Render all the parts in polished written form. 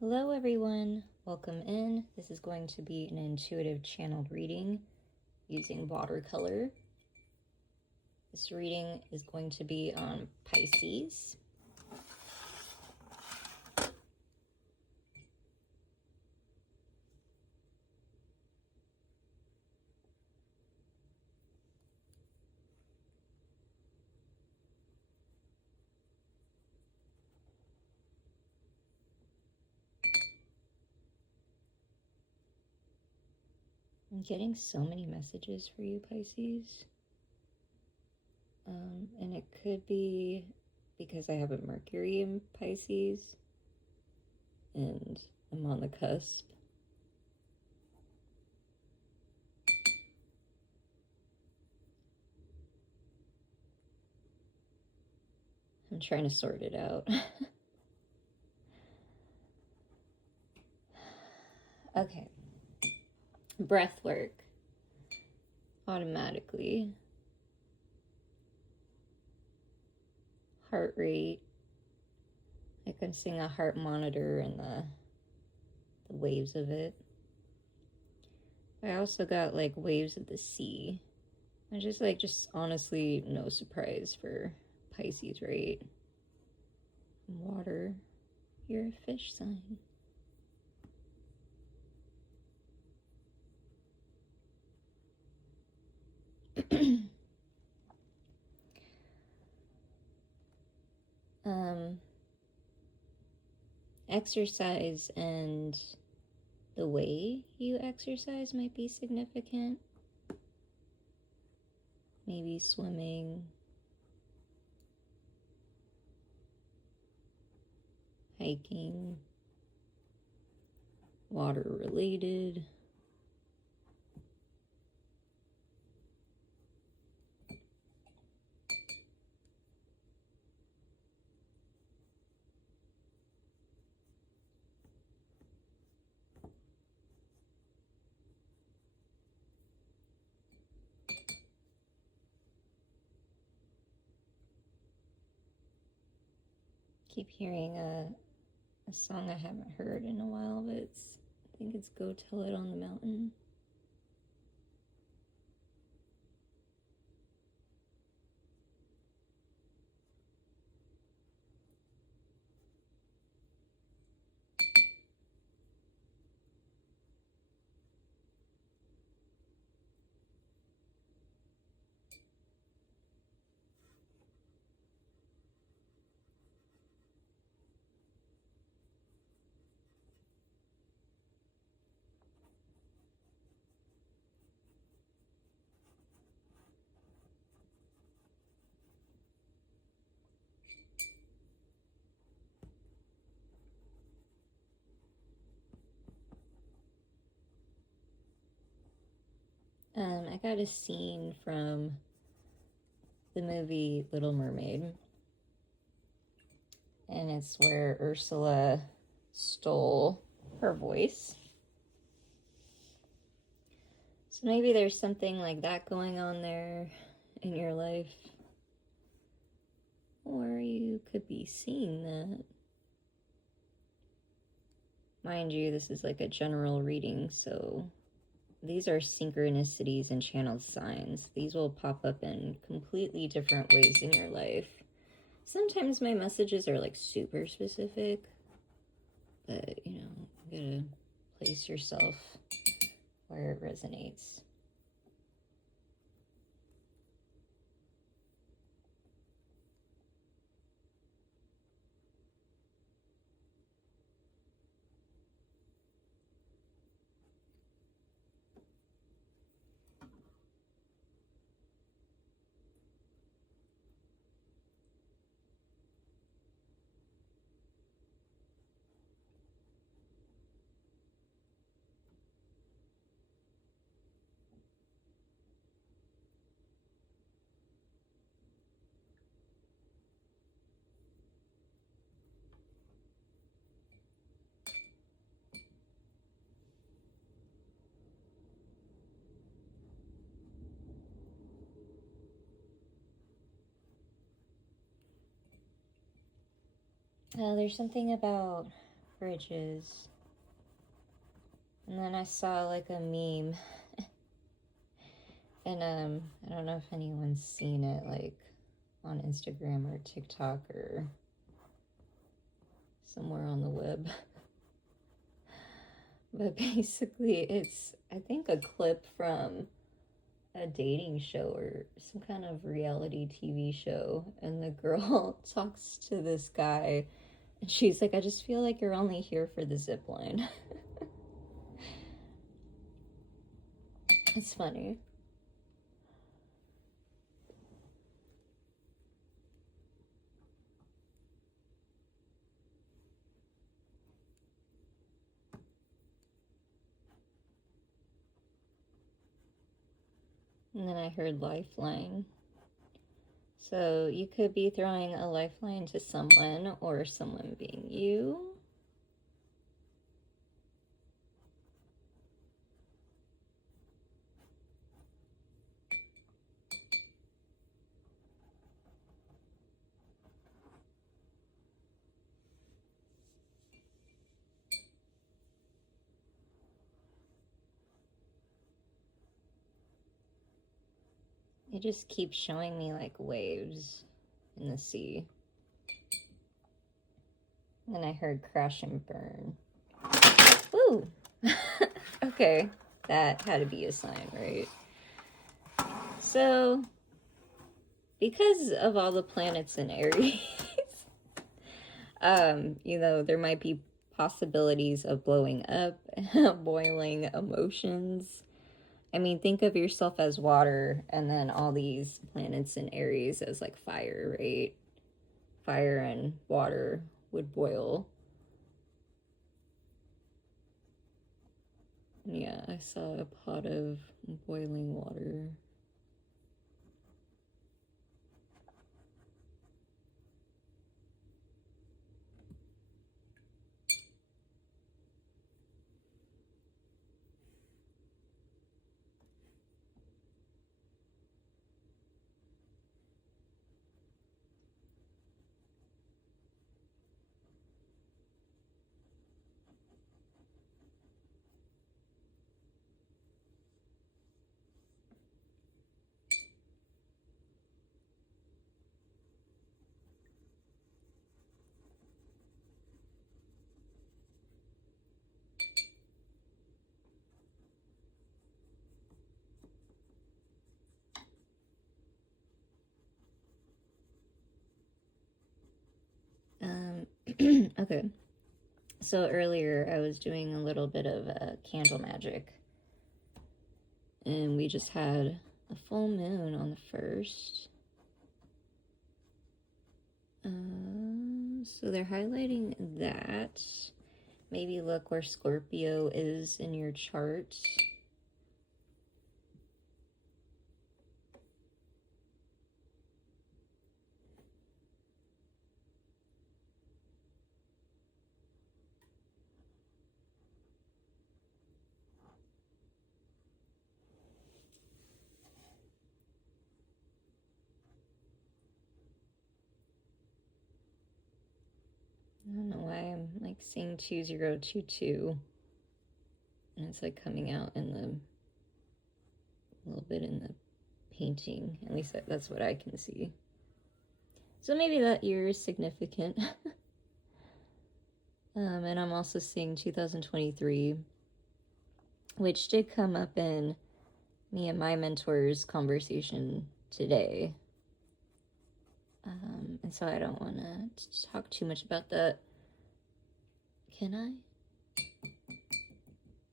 Hello everyone, welcome in. This is going to be an intuitive channeled reading using watercolor. This reading is going to be on Pisces. I'm getting so many messages for you, Pisces. And it could be because I have a Mercury in Pisces and I'm on the cusp. I'm trying to sort it out. Okay. Breath work. Automatically. Heart rate. I can sing a heart monitor and the waves of it. I also got like waves of the sea. I just honestly no surprise for Pisces, right? Water. You're a fish sign. Exercise and the way you exercise might be significant. Maybe swimming, hiking, water related. Keep hearing a song I haven't heard in a while, but I think it's Go Tell It on the Mountain. I got a scene from the movie Little Mermaid, and it's where Ursula stole her voice. So maybe there's something like that going on there in your life, or you could be seeing that. Mind you, this is like a general reading, so these are synchronicities and channeled signs. These will pop up in completely different ways in your life. Sometimes my messages are like super specific, but you gotta place yourself where it resonates. There's something about fridges. And then I saw like a meme. And I don't know if anyone's seen it like on Instagram or TikTok or somewhere on the web. But basically it's, I think, a clip from a dating show or some kind of reality TV show, and the girl talks to this guy and she's like, I just feel like you're only here for the zip line. It's funny. And then I heard lifeline. So you could be throwing a lifeline to someone or someone being you. It just keeps showing me like waves in the sea. And then I heard crash and burn. Woo! Okay, that had to be a sign, right? So, because of all the planets in Aries, you know, there might be possibilities of blowing up, boiling emotions. I mean, think of yourself as water, and then all these planets in Aries as like fire, right? Fire and water would boil. Yeah, I saw a pot of boiling water. Okay. So earlier I was doing a little bit of candle magic. And we just had a full moon on the 1st. So they're highlighting that. Maybe look where Scorpio is in your chart. I don't know why I'm like seeing 2022. And it's like coming out in the, a little bit in the painting. At least that's what I can see. So maybe that year is significant. And I'm also seeing 2023, which did come up in me and my mentor's conversation today. And so I don't want to talk too much about that. Can I?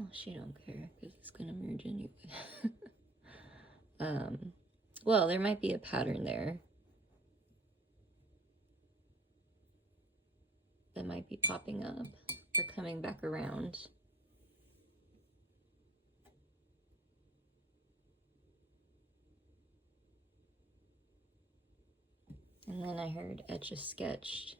Oh, she don't care because it's going to merge anyway. Well, there might be a pattern there that might be popping up or coming back around. And then I heard etch a sketch.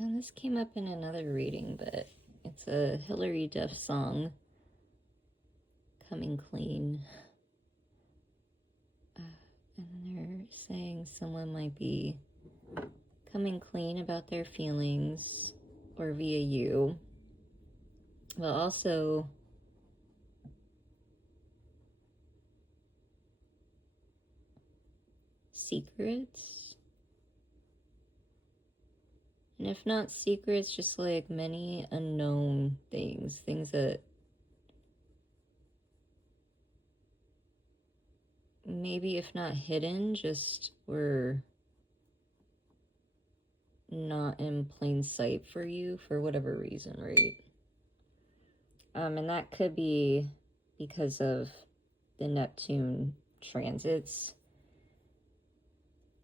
And this came up in another reading, but it's a Hillary Duff song, Coming Clean. And they're saying someone might be coming clean about their feelings or via you. But also secrets. And if not secrets, just like many unknown things. Things that maybe if not hidden, just were not in plain sight for you for whatever reason, right? And that could be because of the Neptune transits.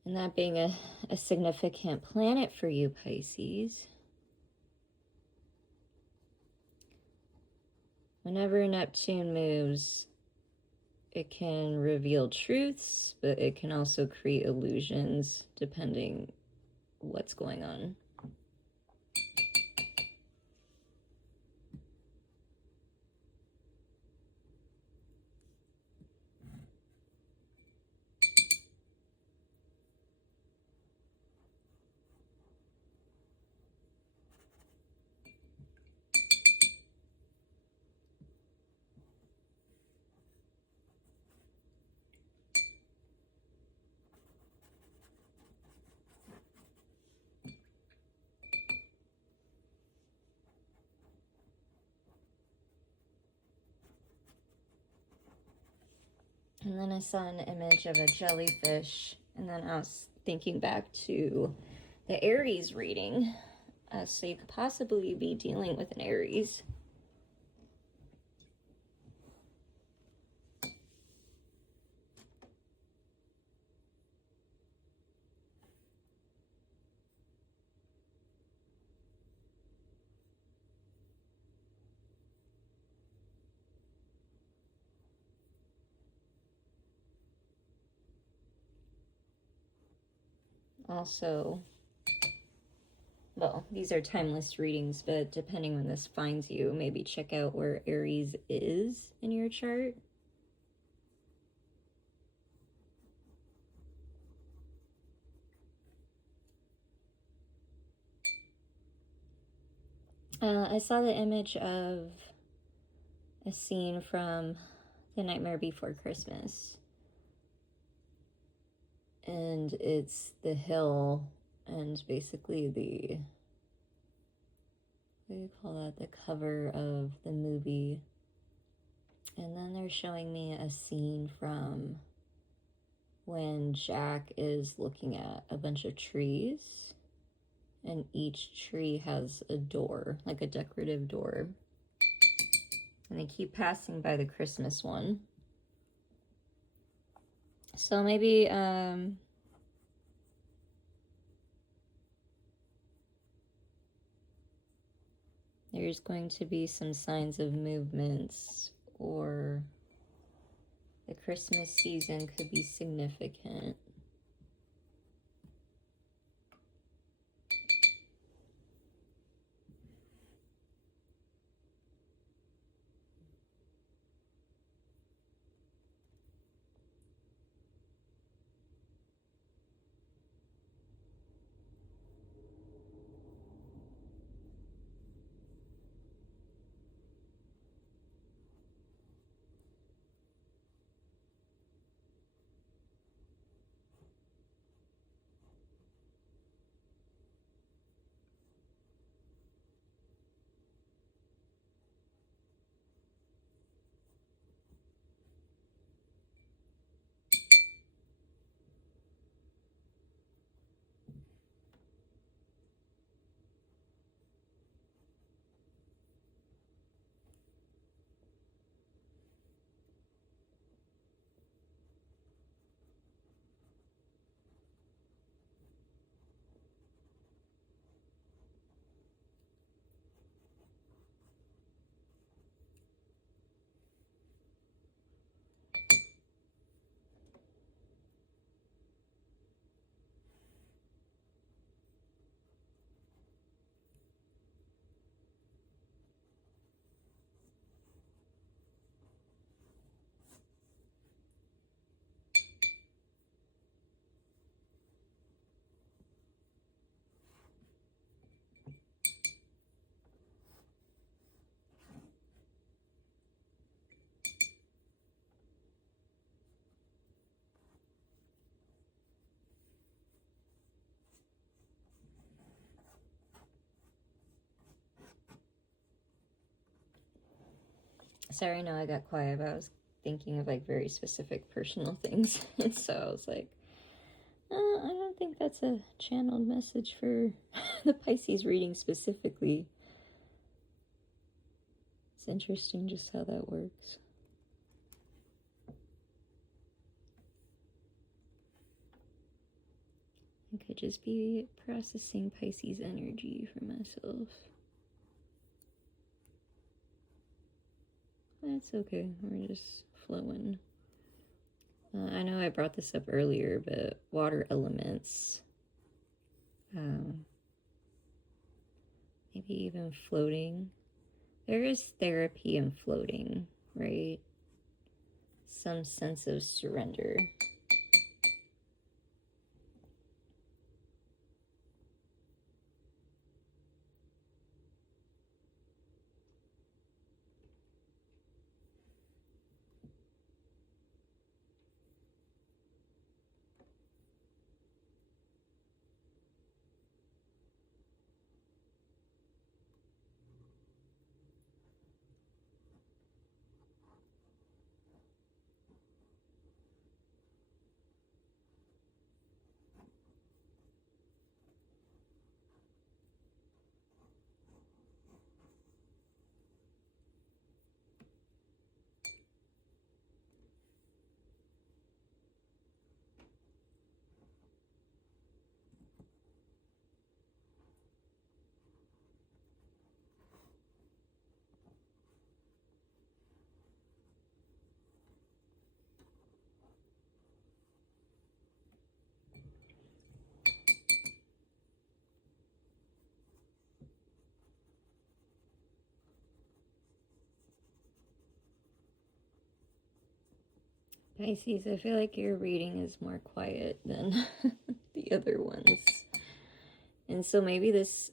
And that being a significant planet for you, Pisces. Whenever Neptune moves, it can reveal truths, but it can also create illusions depending what's going on. And then I saw an image of a jellyfish, and then I was thinking back to the Aries reading. So you could possibly be dealing with an Aries. Also, well, these are timeless readings, but depending when this finds you, maybe check out where Aries is in your chart. I saw the image of a scene from The Nightmare Before Christmas. And it's the hill and basically the, what do you call that, the cover of the movie. And then they're showing me a scene from when Jack is looking at a bunch of trees, and each tree has a door, like a decorative door. And they keep passing by the Christmas one. So maybe, there's going to be some signs of movements, or the Christmas season could be significant. Sorry, no, I got quiet, but I was thinking of like very specific personal things. And so I was like, I don't think that's a channeled message for the Pisces reading specifically. It's interesting just how that works. I could just be processing Pisces energy for myself. That's okay, we're just flowing. I know I brought this up earlier, but water elements, maybe even floating. There is therapy in floating, right? Some sense of surrender. Pisces, I feel like your reading is more quiet than the other ones. And so maybe this,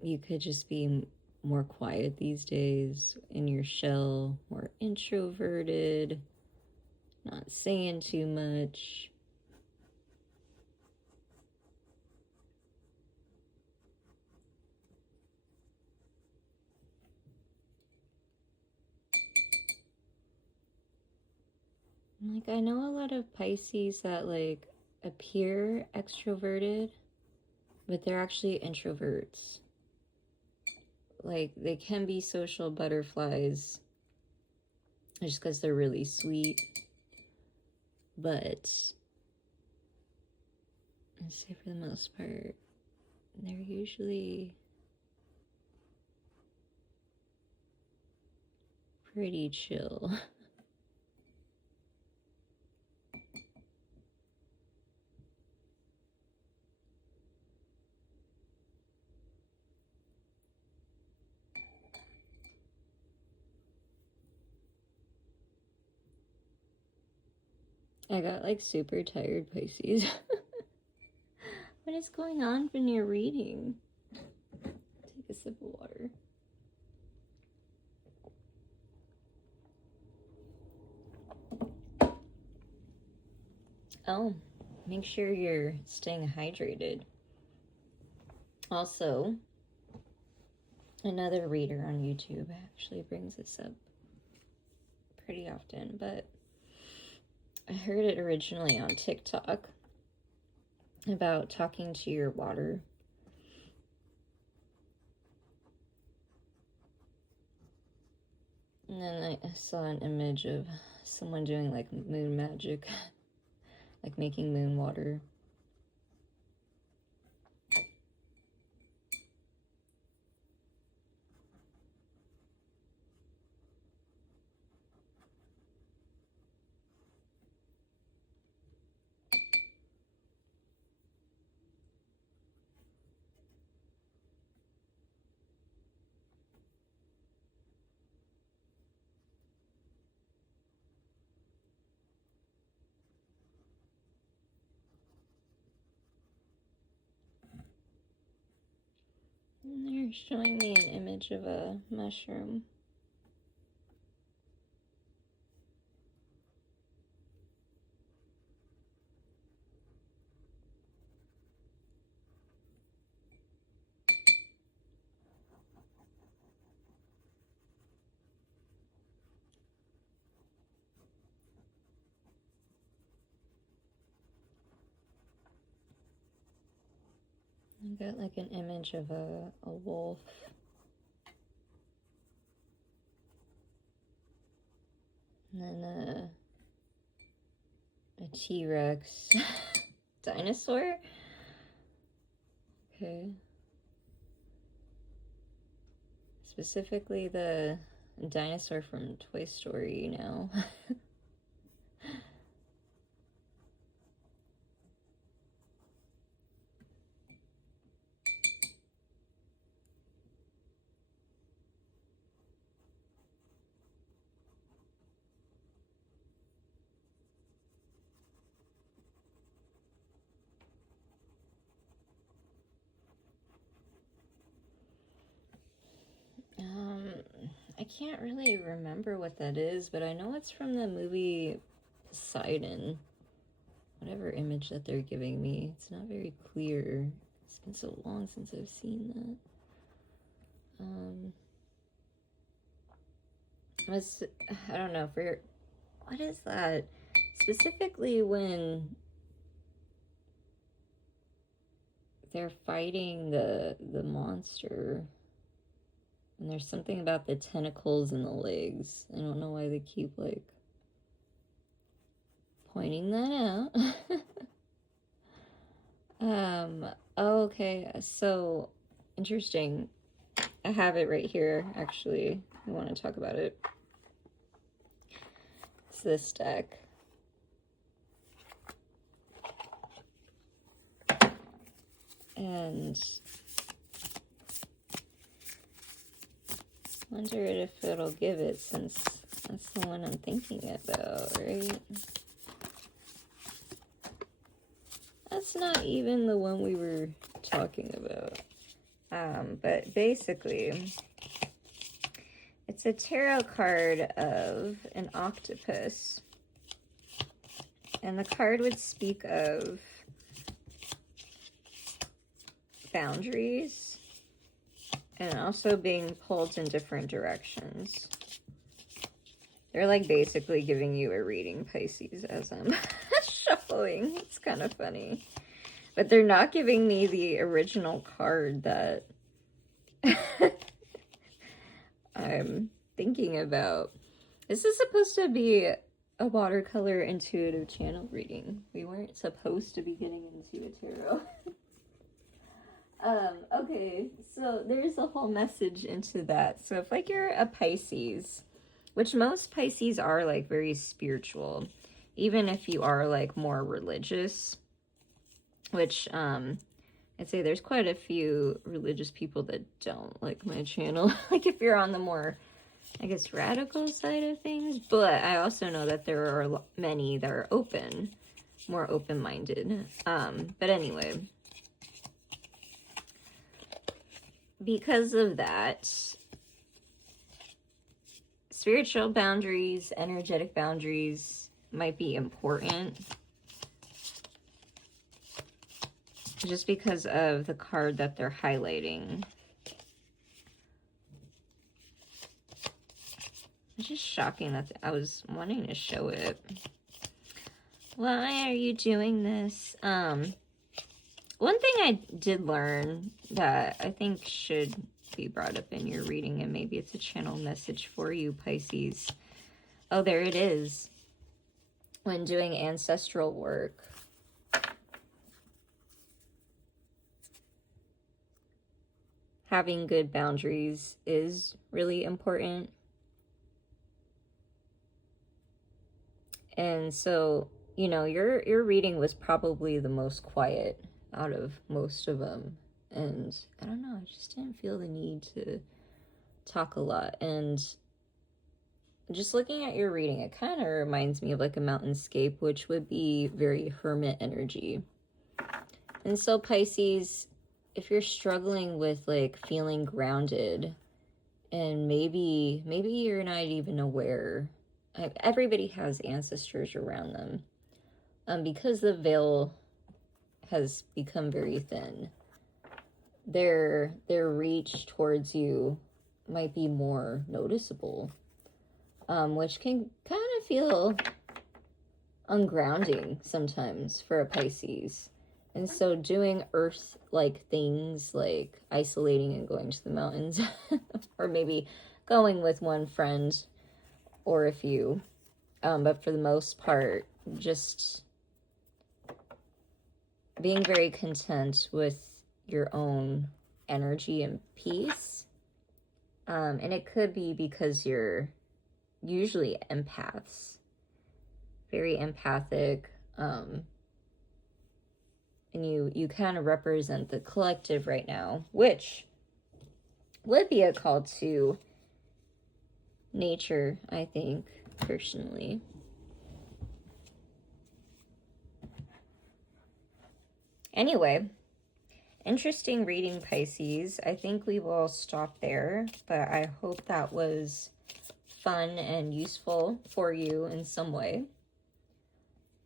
you could just be more quiet these days in your shell, more introverted, not saying too much. Like, I know a lot of Pisces that, like, appear extroverted, but they're actually introverts. Like, they can be social butterflies just because they're really sweet. But I'd say for the most part, they're usually pretty chill. I got like super tired, Pisces. What is going on when you're reading? Take a sip of water. Oh, make sure you're staying hydrated. Also, another reader on YouTube actually brings this up pretty often, but I heard it originally on TikTok about talking to your water. And then I saw an image of someone doing like moon magic, like making moon water. And they're showing me an image of a mushroom. I got like an image of a wolf. And then a T-Rex dinosaur. Okay. Specifically the dinosaur from Toy Story, you know. I can't really remember what that is, but I know it's from the movie Poseidon. Whatever image that they're giving me, it's not very clear. It's been so long since I've seen that. I don't know, for what is that? Specifically when they're fighting the monster. And there's something about the tentacles and the legs. I don't know why they keep, like, pointing that out. Okay, so, interesting. I have it right here, actually. I want to talk about it. It's this deck. And wonder if it'll give it, since that's the one I'm thinking about, right? That's not even the one we were talking about. But basically, it's a tarot card of an octopus. And the card would speak of boundaries and also being pulled in different directions. They're like basically giving you a reading, Pisces, as I'm shuffling. It's kind of funny. But they're not giving me the original card that I'm thinking about. This is supposed to be a watercolor intuitive channel reading. We weren't supposed to be getting into a tarot. Okay, so there's a whole message into that. So if like you're a Pisces, which most Pisces are like very spiritual, even if you are like more religious, which I'd say there's quite a few religious people that don't like my channel. Like if you're on the more, I guess, radical side of things, but I also know that there are many that are open, more open-minded. But anyway, because of that, spiritual boundaries, energetic boundaries might be important just because of the card that they're highlighting. It's just shocking that I was wanting to show it. Why are you doing this? One thing I did learn that I think should be brought up in your reading, and maybe it's a channel message for you, Pisces. Oh, there it is. When doing ancestral work, having good boundaries is really important. And so, you know, your reading was probably the most quiet out of most of them. And I don't know, I just didn't feel the need to talk a lot. And just looking at your reading, it kind of reminds me of like a mountainscape, which would be very hermit energy. And so Pisces, if you're struggling with like feeling grounded, and maybe you're not even aware, everybody has ancestors around them. Because the veil has become very thin, their reach towards you might be more noticeable, which can kind of feel ungrounding sometimes for a Pisces. And so doing earth-like things like isolating and going to the mountains, or maybe going with one friend or a few, but for the most part, just being very content with your own energy and peace. And it could be because you're usually empaths, very empathic, and you kind of represent the collective right now, which would be a call to nature, I think, personally. Anyway, interesting reading, Pisces. I think we will stop there, but I hope that was fun and useful for you in some way.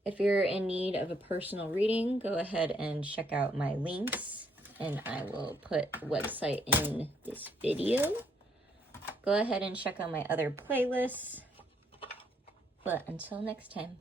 If you're in need of a personal reading, go ahead and check out my links, and I will put the website in this video. Go ahead and check out my other playlists. But until next time.